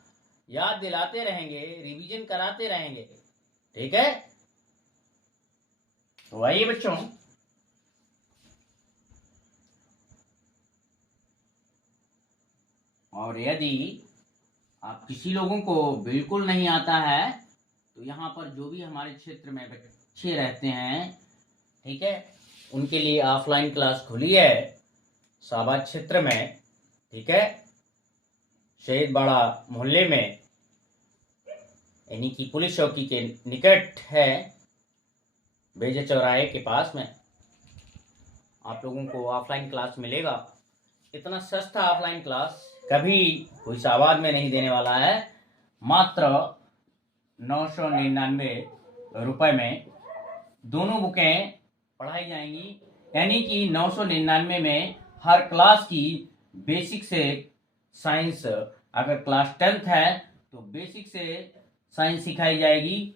याद दिलाते रहेंगे, रिवीजन कराते रहेंगे। ठीक है, तो आइए बच्चों, और यदि आप किसी लोगों को बिल्कुल नहीं आता है तो यहाँ पर जो भी हमारे क्षेत्र में बच्चे रहते हैं, ठीक है, उनके लिए ऑफलाइन क्लास खुली है शाहबाद क्षेत्र में, ठीक है, शहीद बाड़ा मोहल्ले में, यानी कि पुलिस चौकी के निकट है, बेजे चौराहे के पास में आप लोगों को ऑफलाइन क्लास मिलेगा। इतना सस्ता ऑफलाइन क्लास कभी कोई शाहबाद में नहीं देने वाला है। मात्र 999 रुपये में दोनों बुकें पढ़ाई जाएंगी, यानी कि 999 में हर क्लास की बेसिक से साइंस, अगर क्लास 10th है तो बेसिक से साइंस सिखाई जाएगी,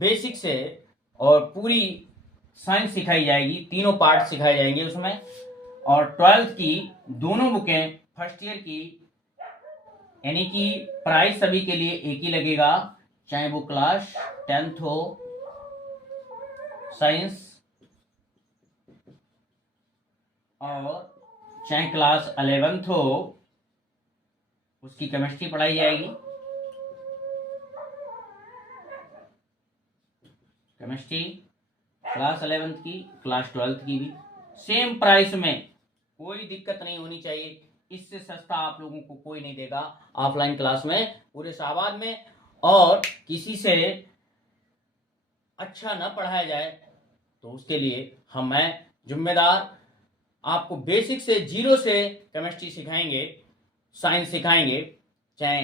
बेसिक से, और पूरी साइंस सिखाई जाएगी, तीनों पार्ट सिखाए जाएंगे उसमें। और 12th की दोनों बुकें फर्स्ट ईयर की, यानी कि प्राइस सभी के लिए एक ही लगेगा, चाहे वो क्लास 10th हो साइंस और चाहे क्लास 11th हो उसकी केमिस्ट्री पढ़ाई जाएगी। केमिस्ट्री क्लास 11th की, क्लास 12th की भी सेम प्राइस में, कोई दिक्कत नहीं होनी चाहिए। इससे सस्ता आप लोगों को कोई नहीं देगा ऑफलाइन क्लास में पूरे शाहबाद में। और किसी से अच्छा न पढ़ाया जाए तो उसके लिए मैं जिम्मेदार। आपको बेसिक से, जीरो से केमिस्ट्री सिखाएंगे, साइंस सिखाएंगे, चाहे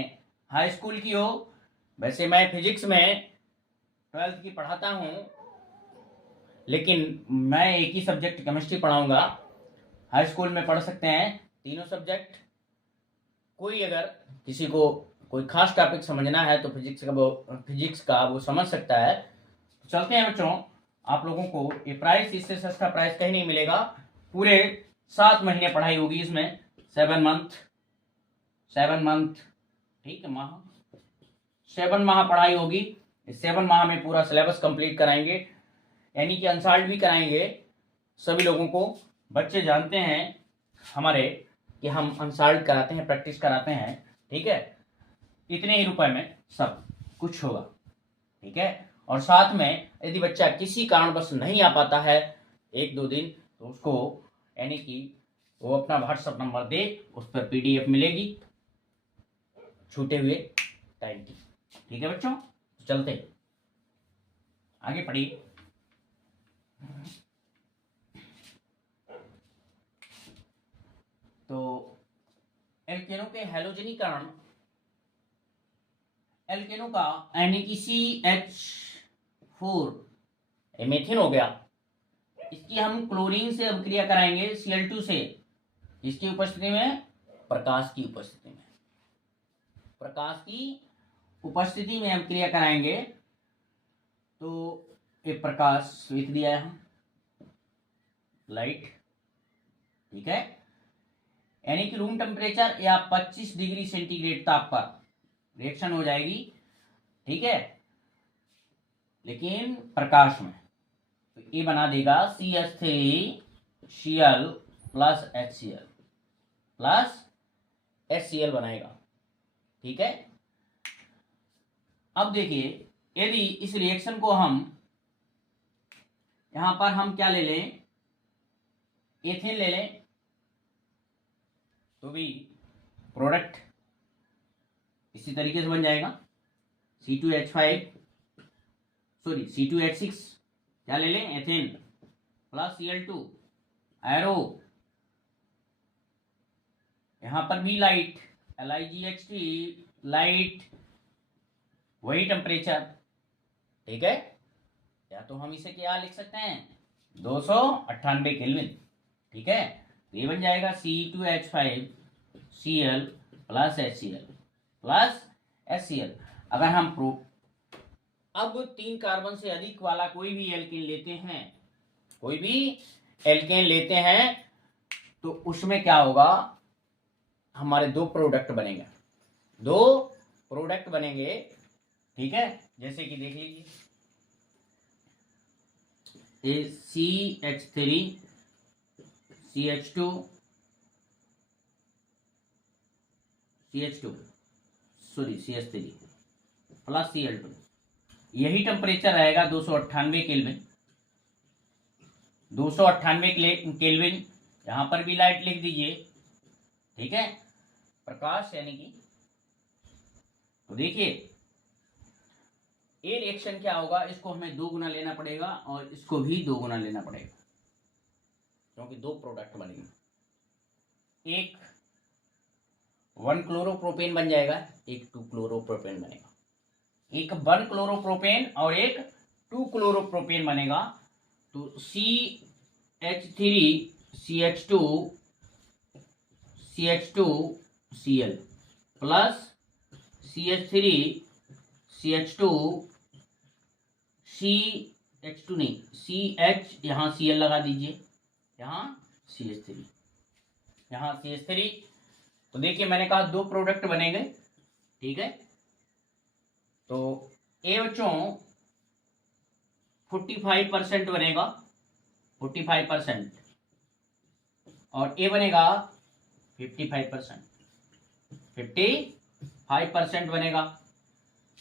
हाई स्कूल की हो। वैसे मैं फिजिक्स में 12th की पढ़ाता हूँ, लेकिन मैं एक ही सब्जेक्ट केमिस्ट्री पढ़ाऊंगा। हाई स्कूल में पढ़ सकते हैं तीनों सब्जेक्ट। कोई अगर किसी को कोई खास टॉपिक समझना है तो फिजिक्स का वो समझ सकता है। तो चलते हैं बच्चों, आप लोगों को ये प्राइस, इससे सस्ता प्राइस कहीं नहीं मिलेगा। पूरे 7 महीने पढ़ाई होगी इसमें, 7 मंथ, ठीक है, माह, 7 माह पढ़ाई होगी। इस 7 माह में पूरा सिलेबस कंप्लीट कराएंगे, यानी कि अनसाल्ट भी कराएंगे सभी लोगों को। बच्चे जानते हैं हमारे कि हम अनसाल्ट कराते हैं, प्रैक्टिस कराते हैं, ठीक है। इतने ही रुपए में सब कुछ होगा, ठीक है। और साथ में यदि बच्चा किसी कारणवश नहीं आ पाता है 1-2 दिन, तो उसको, यानी कि वो अपना व्हाट्सएप नंबर दे, उस पर PDF मिलेगी छूटे हुए टाइम की, ठीक है बच्चों। चलते आगे पढ़िए। तो एल्केनों के हैलोजनीकरण, एल्केनों का, यानी कि CH4 मीथेन हो गया, इसकी हम क्लोरीन से अब क्रिया कराएंगे Cl2 से। इसकी उपस्थिति में, प्रकाश की उपस्थिति में, प्रकाश की उपस्थिति में हम क्रिया कराएंगे। तो ये प्रकाश लिख दिया है, लाइट, ठीक है, यानी कि रूम टेम्परेचर या 25 डिग्री सेंटीग्रेड ताप पर रिएक्शन हो जाएगी, ठीक है। लेकिन प्रकाश में तो ये बना देगा CH3Cl plus HCl plus HCl बनाएगा, ठीक है। अब देखिए, यदि इस रिएक्शन को हम यहां पर हम क्या ले लें, एथेन ले लें, तो भी प्रोडक्ट इसी तरीके से बन जाएगा। C2H6 क्या ले लें, एथेन प्लस Cl2 एरो, यहां पर भी लाइट, LiGHT लाइट, वही टेम्परेचर, ठीक है। या तो हम इसे क्या लिख सकते हैं, 298 केल्विन, ठीक है। ये बन जाएगा C2H5Cl plus HCl plus HCl। अगर हम अब 3 कार्बन से अधिक वाला कोई भी एल्केन लेते हैं, तो उसमें क्या होगा, हमारे 2 प्रोडक्ट बनेंगे, ठीक है। जैसे कि देख लीजिए, CH3 CH2 CH2, sorry CH3 plus Cl2, यही टेम्परेचर रहेगा 298 केल्विन। 298 केल्विन, यहां पर भी लाइट लिख दीजिए, ठीक है, प्रकाश यानी कि। तो देखिए ये रिएक्शन क्या होगा, इसको हमें 2 गुना लेना पड़ेगा और इसको भी 2 गुना लेना पड़ेगा, क्योंकि 2 प्रोडक्ट बनेंगे। एक 1 क्लोरोप्रोपेन बन जाएगा, एक 2 क्लोरोप्रोपेन बनेगा। एक 1 क्लोरोप्रोपेन और एक 2 क्लोरोप्रोपेन बनेगा। तो CH3 CH2 Cl plus CH3 CH2 CH2 नहीं, CH, यहाँ Cl लगा दीजिए, यहाँ CH3, यहाँ CH3। तो देखिए मैंने कहा 2 प्रोडक्ट बनेंगे, ठीक है। तो ए बच्चों 45% बनेगा, 45%, और ए बनेगा 55%, 55% बनेगा।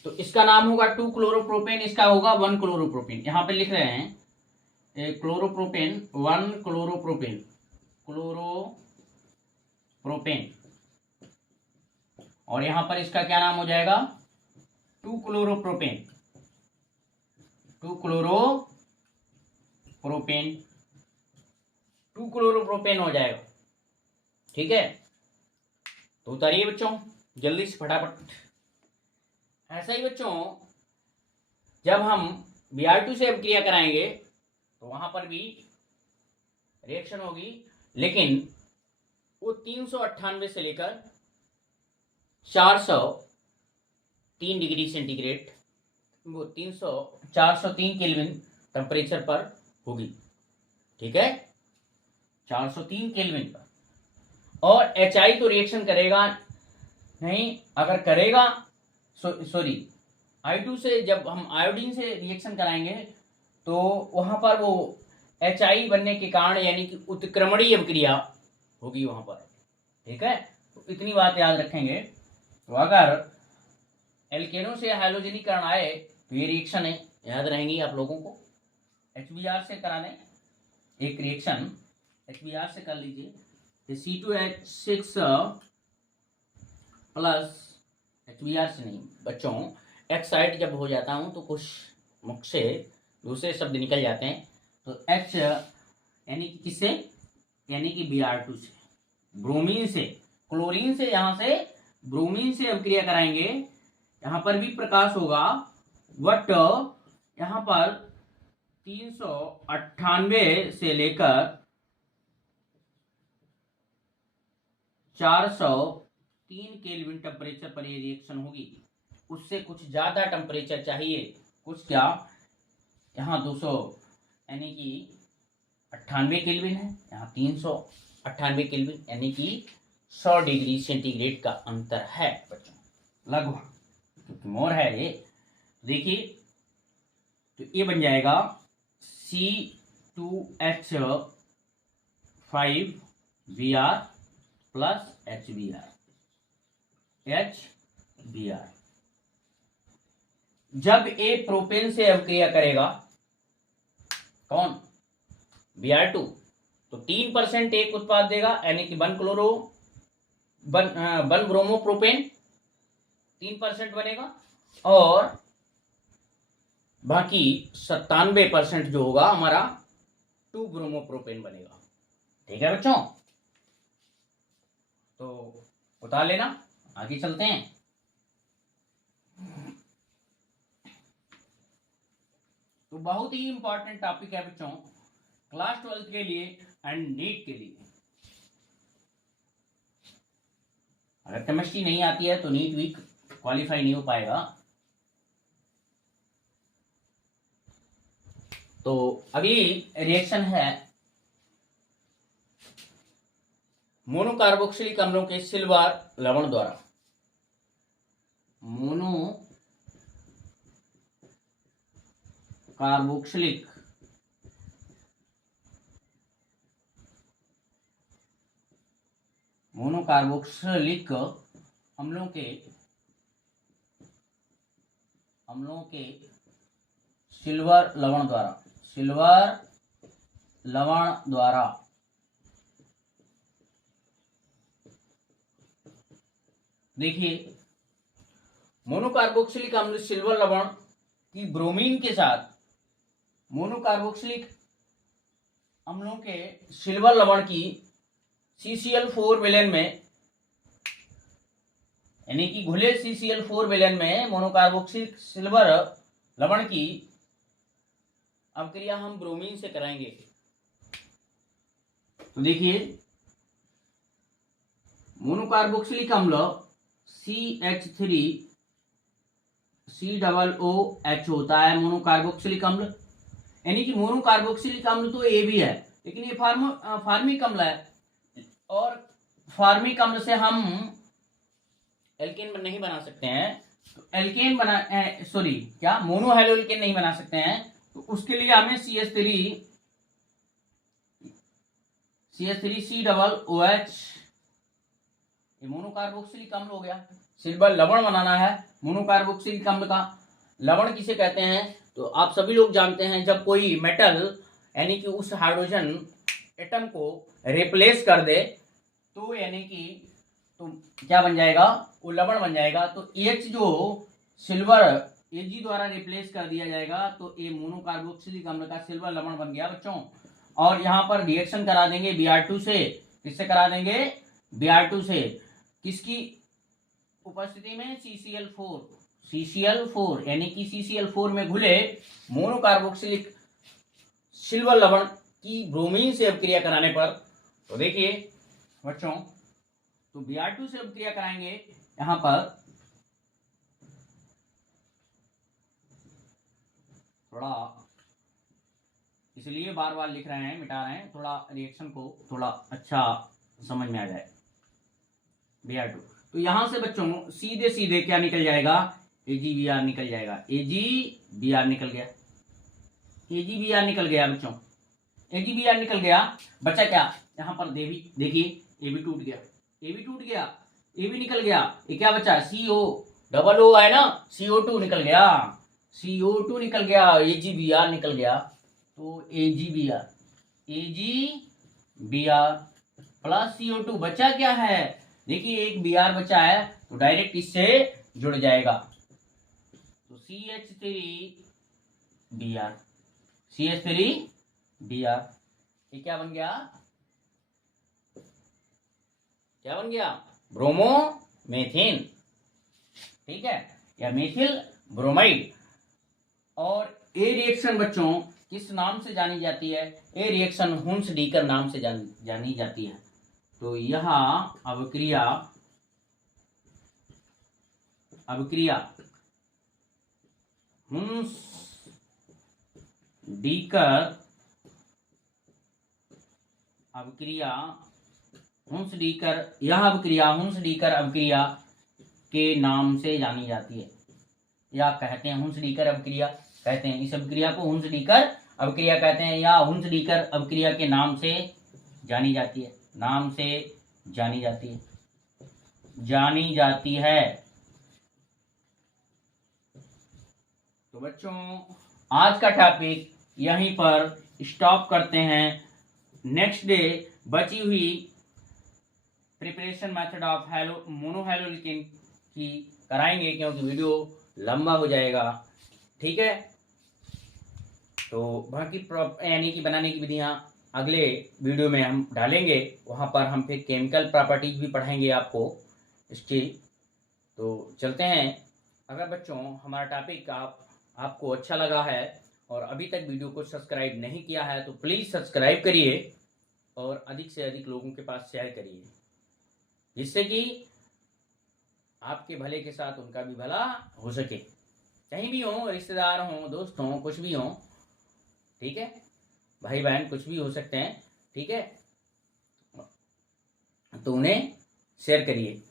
तो इसका नाम होगा 2 क्लोरोप्रोपेन, इसका होगा 1 क्लोरोप्रोपेन। यहां पे लिख रहे हैं क्लोरोप्रोपेन, 1 क्लोरोप्रोपेन, क्लोरोप्रोपेन, और यहां पर इसका क्या नाम हो जाएगा, 2 क्लोरोप्रोपेन, 2 क्लोरोप्रोपेन, 2 क्लोरोप्रोपेन हो जाएगा, ठीक है। तो उतारिए बच्चों जल्दी से फटाफट। ऐसा ही बच्चों जब हम Br2 से अभिक्रिया कराएंगे तो वहां पर भी रिएक्शन होगी, लेकिन वो 398 से लेकर 403 डिग्री सेंटीग्रेड, वो 403 केल्विन टेम्परेचर पर होगी, ठीक है, 403 केल्विन पर। और HI तो रिएक्शन करेगा नहीं, अगर करेगा सॉरी I2 से जब हम आयोडीन से रिएक्शन कराएंगे तो वहां पर वो HI बनने के कारण यानी कि उत्क्रमणीय अभिक्रिया होगी वहां पर, ठीक है। तो इतनी बात याद रखेंगे। तो अगर एल्केनो से हाइड्रोजनीकरण आए तो ये रिएक्शन है, याद रहेंगी आप लोगों को। HBr से करा दें एक रिएक्शन, HBr से कर लीजिए, C2H6 प्लस HBr से नहीं बच्चों, एक्साइड जब हो जाता हूं तो कुछ मुख से दूसरे शब्द निकल जाते हैं। तो H यानी कि किससे, यानी कि Br2 से, ब्रोमीन से, क्लोरीन से, यहां से ब्रोमीन से अभिक्रिया कराएंगे, यहां पर भी प्रकाश होगा, बट यहां पर 398 से लेकर 403 केल्विन टेम्परेचर पर ये रिएक्शन होगी। उससे कुछ ज्यादा टेम्परेचर चाहिए, कुछ क्या, यहाँ 200 यानी कि 98 केल्विन है, यहाँ 398 केल्विन यानी कि 100 डिग्री सेंटीग्रेड का अंतर है बच्चों, लगभग, क्योंकि मोर है ये। देखिए तो ये बन जाएगा C2H5Br प्लस HBr, जब ए प्रोपेन से अभिक्रिया करेगा, कौन, Br2, तो 3% एक उत्पाद देगा, यानी कि 1 ब्रोमोप्रोपेन 3% बनेगा, और बाकी 97% जो होगा हमारा 2 ब्रोमोप्रोपेन बनेगा, ठीक है बच्चों। तो उतार लेना, आगे चलते हैं। तो बहुत ही इंपॉर्टेंट टॉपिक है बच्चों क्लास 12 के लिए एंड नीट के लिए। अगर केमिस्ट्री नहीं आती है तो नीट भी क्वालिफाई नहीं हो पाएगा। तो अगली रिएक्शन है मोनोकार्बोक्सिलिक अम्लों के सिल्वर लवण द्वारा। मोनोकार्बोक्सिलिक अम्लों के अम्लों के सिल्वर लवण द्वारा, सिल्वर लवण द्वारा देखिए मोनोकार्बोक्सिलिक अम्ल सिल्वर लवण की ब्रोमीन के साथ, मोनोकार्बोक्सिलिक अम्लों के सिल्वर लवण की CCl4 विलेन में, यानी कि घुले CCl4 विलेन में मोनोकार्बोक्सिलिक सिल्वर लवण की अवक्रिया हम ब्रोमीन से कराएंगे। तो देखिए मोनोकार्बोक्सिलिक अम्ल CH3COOH होता है मोनोकार्बोक्सिलिक अम्ल, यानी कि मोनोकार्बोक्सिलिक अम्ल तो ए भी है, लेकिन ये फार्मिक अम्ल है, और फार्मिक अम्ल से हम एल्केन नहीं बना सकते हैं। तो एल्केन मोनोहैलोएल्केन नहीं बना सकते हैं, तो उसके लिए हमें CH3COOH, ये मोनोकार्बोक्सिलिक अम्ल हो गया। सिल्वर लवण बनाना है मोनोकार्बोक्सिलिक अम्ल का। लवण किसे कहते हैं तो आप सभी लोग जानते हैं, जब कोई मेटल यानी कि उस हाइड्रोजन एटम को रिप्लेस कर दे तो यानी कि तो क्या बन जाएगा, वो लवण बन जाएगा। तो H जो सिल्वर Ag द्वारा रिप्लेस कर दिया जाएगा, तो ये मोनोकार्बोक्सिलिक अम्ल का सिल्वर लवण बन गया बच्चों। और यहाँ पर रिएक्शन करा देंगे Br2 से, किससे करा देंगे, Br2 से, किसकी उपस्थिति में, CCl4 यानी कि CCl4 में घुले मोनोकार्बोक्सिलिक सिल्वर लवण की ब्रोमीन से अभिक्रिया कराने पर। तो देखिए बच्चों, तो Br2 से अभिक्रिया कराएंगे यहां पर, थोड़ा इसलिए बार बार लिख रहे हैं, मिटा रहे हैं, थोड़ा रिएक्शन को थोड़ा अच्छा समझ में आ जाए। Br2, तो यहां से बच्चों सीधे सीधे क्या निकल जाएगा, AgBr निकल जाएगा, AgBr निकल गया, AgBr निकल गया बच्चों, AgBr निकल गया। बचा क्या यहां पर, देखिए AB टूट गया, AB टूट गया, AB निकल गया, ये क्या बचा, CO है ना, CO2 निकल गया, CO2 निकल गया, AgBr निकल गया। तो AgBr प्लस CO2 बचा क्या है, देखिए एक Br बचा है, तो डायरेक्ट इससे जुड़ जाएगा, तो CH3Br, ये क्या बन गया, ब्रोमोमेथेन, ठीक है, या मेथिल ब्रोमाइड। और ये रिएक्शन बच्चों किस नाम से जानी जाती है, ये रिएक्शन हुन्स-डीकर नाम से जानी जाती है। तो यह अभिक्रिया हुन्स-डीकर अभिक्रिया के नाम से जानी जाती है, या कहते हैं हुन्स-डीकर अभिक्रिया कहते हैं, इस अभिक्रिया को हुन्स-डीकर अभिक्रिया कहते हैं, या हुन्स-डीकर अभिक्रिया के नाम से जानी जाती है, जानी जाती है। तो बच्चों आज का टॉपिक यहीं पर स्टॉप करते हैं। नेक्स्ट डे बची हुई प्रिपरेशन मेथड ऑफ मोनोहैलोएल्केन की कराएंगे, क्योंकि वीडियो लंबा हो जाएगा, ठीक है। तो बाकी यानी कि बनाने की विधियां अगले वीडियो में हम डालेंगे, वहां पर हम फिर केमिकल प्रॉपर्टीज भी पढ़ाएंगे आपको इसकी। तो चलते हैं। अगर बच्चों हमारा टॉपिक आपको अच्छा लगा है और अभी तक वीडियो को सब्सक्राइब नहीं किया है, तो प्लीज़ सब्सक्राइब करिए और अधिक से अधिक लोगों के पास शेयर करिए, जिससे कि आपके भले के साथ उनका भी भला हो सके। कहीं भी हो, रिश्तेदार हो, दोस्त हो, कुछ भी हो, ठीक है, भाई बहन कुछ भी हो सकते हैं, ठीक है, तो उन्हें शेयर करिए।